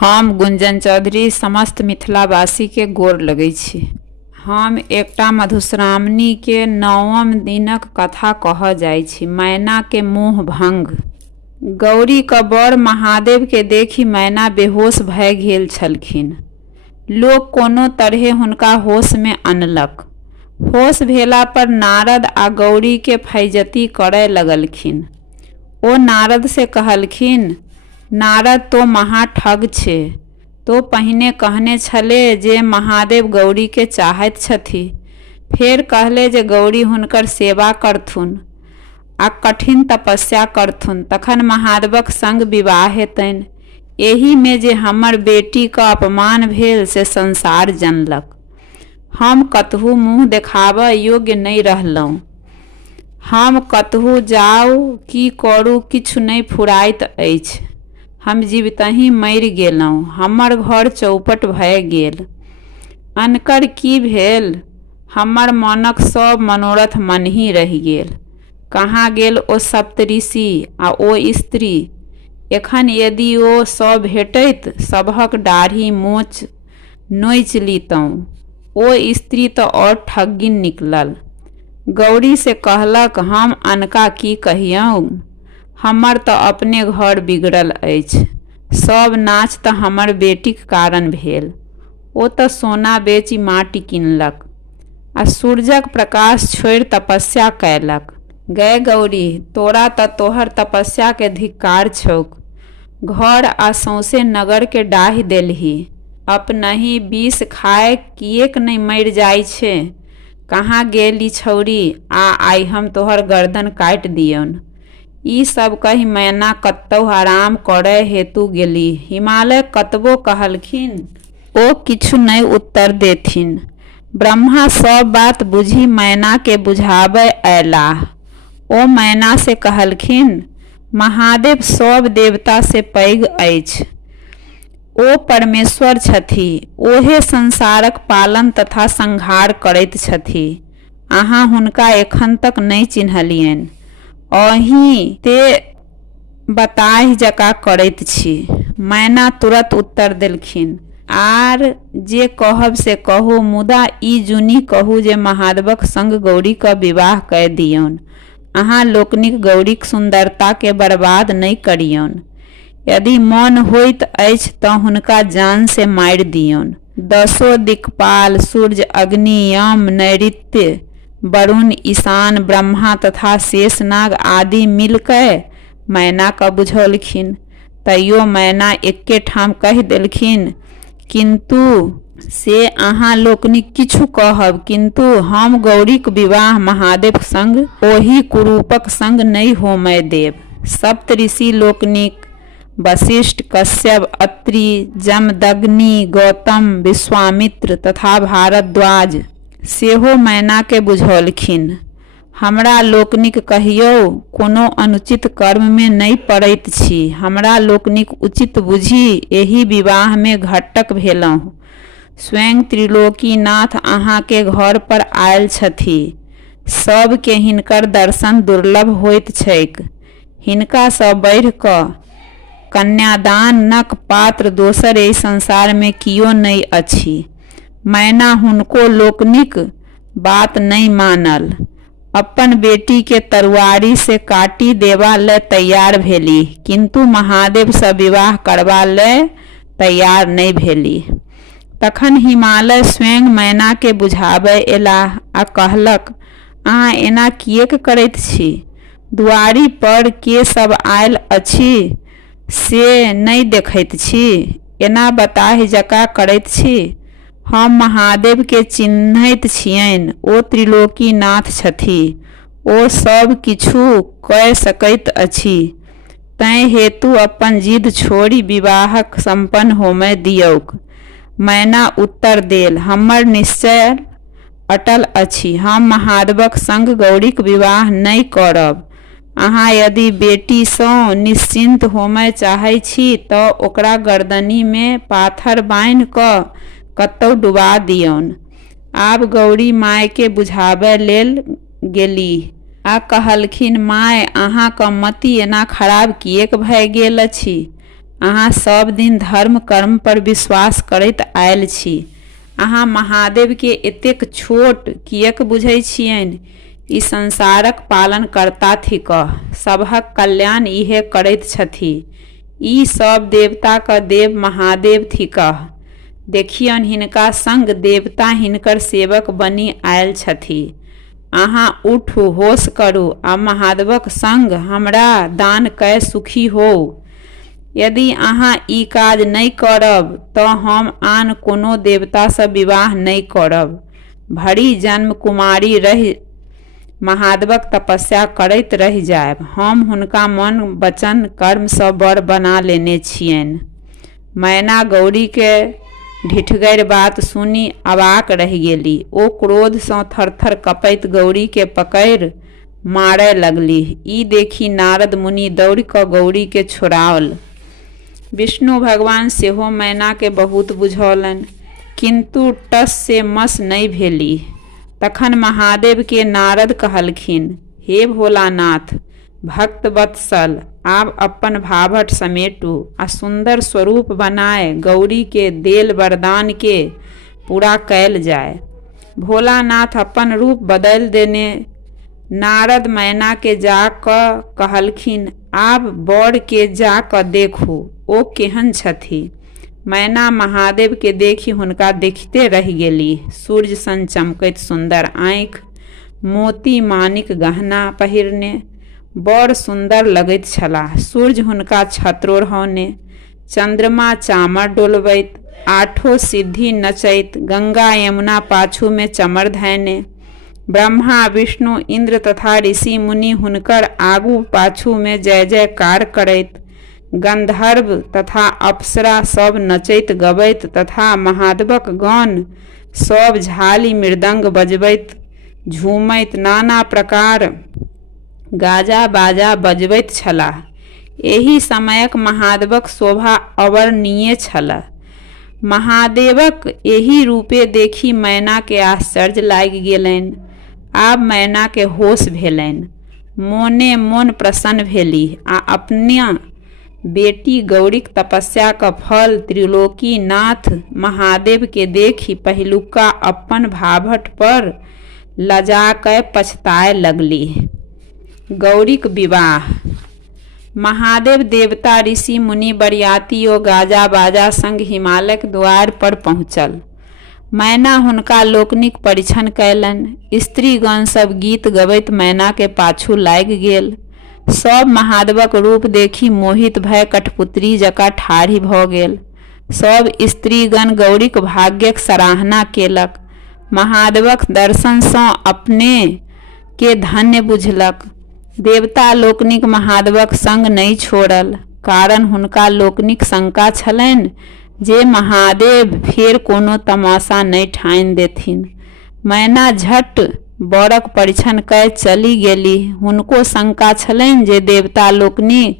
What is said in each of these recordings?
हम गुंजन चौधरी समस्त मिथिलावासी के गोर लगै छी। हम एकटा मधुश्रावणी के 9म दिनक कथा कहऽ जाइ छी। मैना के मोह भंग। गौरी क बड़ महादेव के देखि मैना बेहोश भए गेल छलखिन। लोक कोनो तरहे हुनका होश में अनलक। होश भेला पर नारद आ गौरी के फैजती करय लगलखिन। ओ नारद से कहलखिन, नारद तो महा ठग छे। तो पहिने कहने छले जे महादेव गौरी के चाहैत छथि। फेर कहले जे गौरी हुनकर सेवा करथुन आ कठिन तपस्या करथुन, तखन महादेवक संग विवाह हेतनि। एही में जे हमर बेटी का अपमान भेल से संसार जनलक। हम कतहु मुँह देखाबऽ योग्य नहीं रहलहुँ। हम कतहु जाउ की करू किछु नहीं फुराइत अछि। हम जीवितहि मरि गेलहुँ। हमर घर चौपट भए गेल। अनकर की भेल? हमर मनक सब मनोरथ मनहि रहि गेल। कहाँ गेल ओ सप्तऋषि आ ओ स्त्री? एखन यदि ओ सब भेटैत सभक दाढ़ी मोच नोचि लीतहुँ। ओ स्त्री तऽ और ठगिन निकलल। गौरी से कहलक, हम अनका की कहियौं? हमर तऽ अपने घर बिगड़ल अछि। सब नाच तऽ हमर बेटीक कारण भेल। ओ तऽ सोना बेची माटि किनलक आ सूरजक प्रकाश छोड़ि तपस्या कयलक। गै गौरी, तोरा तऽ तोहर तपस्या के धिक्कार छौक। घर आ सौंसे नगर के डाहि देलही। अपनहि विष खाए किएक नहीं मरि जाइ छे? कहाँ गेली छौरी? आइ हम तोहर गर्दन काटि दियौन। ई सब कहि मैना कतहु आराम करय हेतु गेली। हिमालय कतबो कहलखिन ओ किछु नहीं उत्तर देथिन। ब्रह्मा सब बात बुझि मैना के बुझाबय अयलाह। ओ मैना से कहलखिन, महादेव सब देवता से पैघ अछि। ओ परमेश्वर छथि। ओहे संसारक पालन तथा संहार करैत छथि। अहाँ हुनका एखन तक नहीं चिन्हलियनि। अहीं ते बताहि जकाँ करैत छी। मैना तुरत उत्तर देलखिन, आर जे कहब से कहू, मुदा ई जुनी कहू जे महादेवक संग गौरी का विवाह कय दियौन। अहाँ लोकनिक गौरीक सुंदरता के बर्बाद नहीं करियौन। यदि मन होइत अछि तऽ हुनका जान से मारि दियौन। 10 दिक्पाल सूर्य, अग्नि, यम, नैऋत्य, वरुण, ईशान, ब्रह्मा तथा शेषनाग आदि मिलकय मैना का बुझौलखिन। तैयो मैना एके ठाम कहि देलखिन, किंतु से अहाँ लोकनि किछु कहब, किंतु हम गौरीक विवाह महादेव संग ओही कुरूपक संग नहीं होमय देब। सप्तऋषि लोकनिक वशिष्ठ, कश्यप, अत्रि, जमदग्नि, गौतम, विश्वामित्र तथा भारद्वाज सेहो मैना के बुझौलखिन। हमरा लोकनिक कहियो कोनो अनुचित कर्म में नहीं पड़ैत छी। हमरा लोकनिक उचित बुझि एही विवाह में घटक भेलहुँ। स्वयं त्रिलोकीनाथ अहाँ के घर पर आयल छथि। सब के हिनकर दर्शन दुर्लभ होइत छैक। हिनका सँ बढ़ि कऽ कन्यादानक पात्र दोसर एहि संसार में कियो नहीं अछि। मैना हुनको लोकनिक बात नहीं मानल। अपन बेटी के तरुआरी से काटी देबा ले तैयार भेली, किंतु महादेव सँ विवाह करबा ले तैयार नहीं भेली। तखन हिमालय स्वयं मैना के बुझाबय एलाह आ कहलक, अहाँ एना किएक करैत छी? दुआरी पर के सब आयल अछि से नहीं देखैत छी? एना बताहि जकाँ करैत छी? हम महादेव के चिन्हैत छियनि। ओ त्रिलोकीनाथ छथि। ओ सब किछु कय सकैत अछि। तैं हेतु अपन जिद छोड़ि विवाहक संपन्न होमय दियौक। मैना उत्तर देल, हमर निश्चय अटल अछि। हम महादेवक संग गौरीक विवाह नहीं करब। अहाँ यदि बेटी सँ निश्चिंत होमय चाहै छी तऽ ओकरा गर्दनी में पाथर बान्हि कऽ कतहु डुबा दियौन। आब गौरी माय के बुझाबय लेल गेलीह आ कहलखिन, माय, अहाँ क मति एना खराब किएक भए गेल अछि? अहाँ सब दिन धर्म कर्म पर विश्वास करैत आयल छी। अहाँ महादेव के एतेक छोट किएक बुझै छियनि? ई संसारक पालन करता थिक, सबहक कल्याण इहे करैत छथि। ई सब देवता क देव महादेव थिक। देखियनि हिनका संग देवता हिनकर सेवक बनी आयल छथि। अहाँ उठू, होश करू आ महादेवक संग हमरा दान कय सुखी हो। यदि अहाँ ई काज नहि करब तऽ हम आन कोनो देवतासँ विवाह नहि करब। भरी जन्म कुमारी रहि महादेवक तपस्या करैत रहि जायब। हम हुनका मन वचन कर्मसँ बर बना लेने छियनि। मैना गौरी के ढिठगैर बात सुनी अवाक रहि गेली। ओ क्रोधसँ थरथर कपैत गौरी के पकड़ि मारय लगलीह। ई देखी नारद मुनि दौड़ कऽ गौरी के छोड़ाओल। विष्णु भगवान सेहो मैना के बहुत बुझौलनि, किंतु टस से मस नहि भेली। तखन महादेव के नारद कहलखिन, हे भोलानाथ, भक्त वत्सल, आब अपन भावट समेटू आ सुंदर स्वरूप बनाए गौरी के देल वरदान के पूरा कैल जाए। भोलानाथ अपन रूप बदल देने नारद मैना के जा कऽ कहलखिन, आब बर के जा कऽ देखू ओ केहन छथि। मैना महादेव के देखी हुनका देखते रहि गेली। सूर्य सन चमकैत सुंदर आँखि, मोती माणिक गहना पहिरने बड़ सुंदर लगैत छलाह। सूर्य हुनका छत्रोढ़ौने, चंद्रमा चामर डोलबैत, आठो सिद्धि नचैत, गंगा यमुना पाछू में चमर धैने, ब्रह्मा विष्णु इंद्र तथा ऋषि मुनि हुनकर आगू पाछू में जय जयकार करैत, गंधर्व तथा अप्सरा सब नचैत गबैत तथा महादेवक गण सब झाली मृदंग बजबैत झूमैत नाना प्रकार गाजा बाजा बजबैत छलाह। एहि समयक महादेवक शोभा अवर्णनीय छल। महादेवक एहि रूपे देखी मैना के आश्चर्य लागि गेलनि। आब मैना के होश भेलनि। मोने मोन प्रसन्न भेलीह आ अपना बेटी गौरीक तपस्या का फल त्रिलोकीनाथ महादेव के देखी पहिलुका अपन भावट पर लजा कऽ पछताए लगली। गौरीक विवाह। महादेव देवता ऋषि मुनि बरियाती ओ गाजा बाजा संग हिमालयक द्वार पर पहुँचल। मैना हुनका लोकनिक परीक्षण कयलनि। स्त्रीगण सब गीत गबैत मैना के पाछू लागि गेल। सब महादेवक रूप देखी मोहित भय कठपुतरी जकाँ ठाढ़ी भऽ गेल। सब स्त्रीगण गौरीक भाग्यक सराहना केलक। महादेवक दर्शनसँ अपने के धन्य बुझलक। देवता लोकनिक महादेवक संग नहि छोड़ल, कारण हुनका लोकनिक शंका छलनि जे महादेव फेर कोनो तमाशा नहि ठानि देथिन। मैना झट बरक परीक्षण कय चली गेली। हुनको शंका छलनि जे देवता लोकनि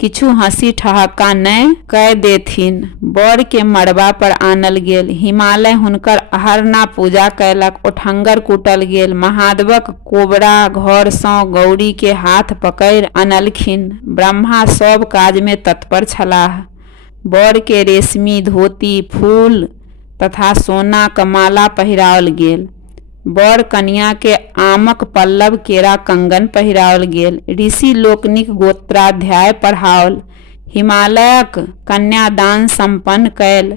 किछु हंसी ठहाका नहि कय देथिन। बर के मड़बा पर आनल गेल। हिमालय हुनकर अहरना पूजा कयलक। ओठंगर कूटल गेल। महादेवक कोबरा घर सँ गौरी के हाथ पकड़ि अनलखिन। ब्रह्मा सब काज में तत्पर छलाह। बर के रेशमी धोती फूल तथा सोना क माला पहिराओल गेल। बर कन्या के आमक पल्लव केरा कंगन पहिराओल गेल। ऋषि लोकनिक गोत्राध्याय पढ़ाओल। हिमालयक कन्यादान संपन्न कैल।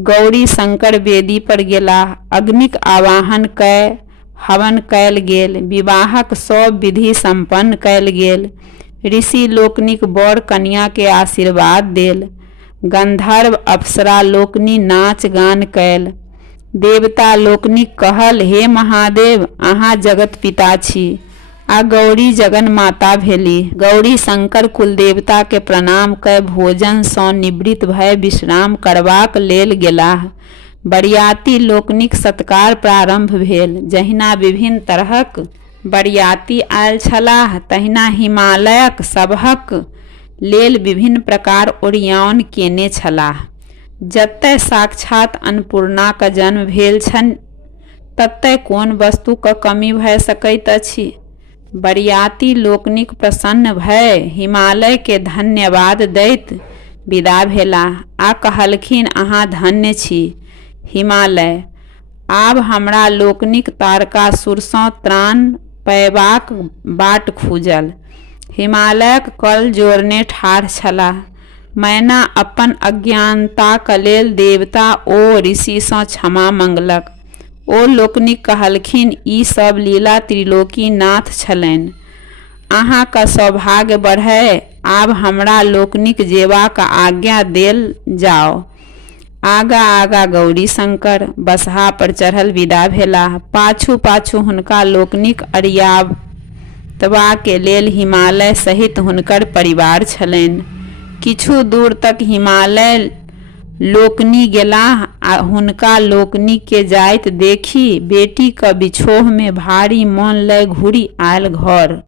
गौरी शंकर वेदी पर गेलाह। अग्निक आवाहन कय हवन कैल गेल। विवाहक सब विधि संपन्न कैल गेल। ऋषि लोकनिक बर कन्या के आशीर्वाद देल। गंधर्व अप्सरा लोकनि नाच गान कैल। देवता लोकनिक कहल, हे महादेव, अहाँ जगत पिता छी आ गौरी जगन माता भेली। गौरी शंकर कुल देवता के प्रणाम कय भोजन सँ निवृत्त भय विश्राम करबाक लेल गेलाह। बरियाती लोकनिक सत्कार प्रारंभ भेल। जहिना विभिन्न तरहक बरियाती आयल छलाह, तहिना हिमालयक सबहक लेल विभिन्न प्रकार ओरियान केने छलाह। जतय साक्षात अन्नपूर्णाक जन्म भेल छनि, ततय कोन वस्तुक कमी भऽ सकैत अछि। बरियाती लोकनिक प्रसन्न भय हिमालय के धन्यवाद दैत विदा भेलाह आ कहलखिन, अहाँ धन्य छी हिमालय, आब हमरा लोकनिक तारकासुरसँ त्राण पयबाक बाट खूजल। हिमालयक कल जोड़ने ठाढ़ छलाह। मैना अपन अज्ञानताक लेल देवता ओ ऋषिसँ क्षमा मंगलक। ओ लोकनिक कहलखिन, ई सब लीला त्रिलोकीनाथ छलनि। अहाँक सौभाग्य बढ़य, आब हमरा लोकनिक जेबाक आज्ञा देल जाओ। आगा आगा गौरी शंकर बसहा पर चढ़ल विदा भेलाह। पाछू पाछू हुनका लोकनिक अरियाबतबा के लेल हिमालय सहित हुनकर परिवार छलनि। किछु दूर तक हिमालय लोकनि गेलाह आ हुनका लोकनि के जाइत देखि बेटीक बिछोह में भारी मोन लय घुरि आयल घर।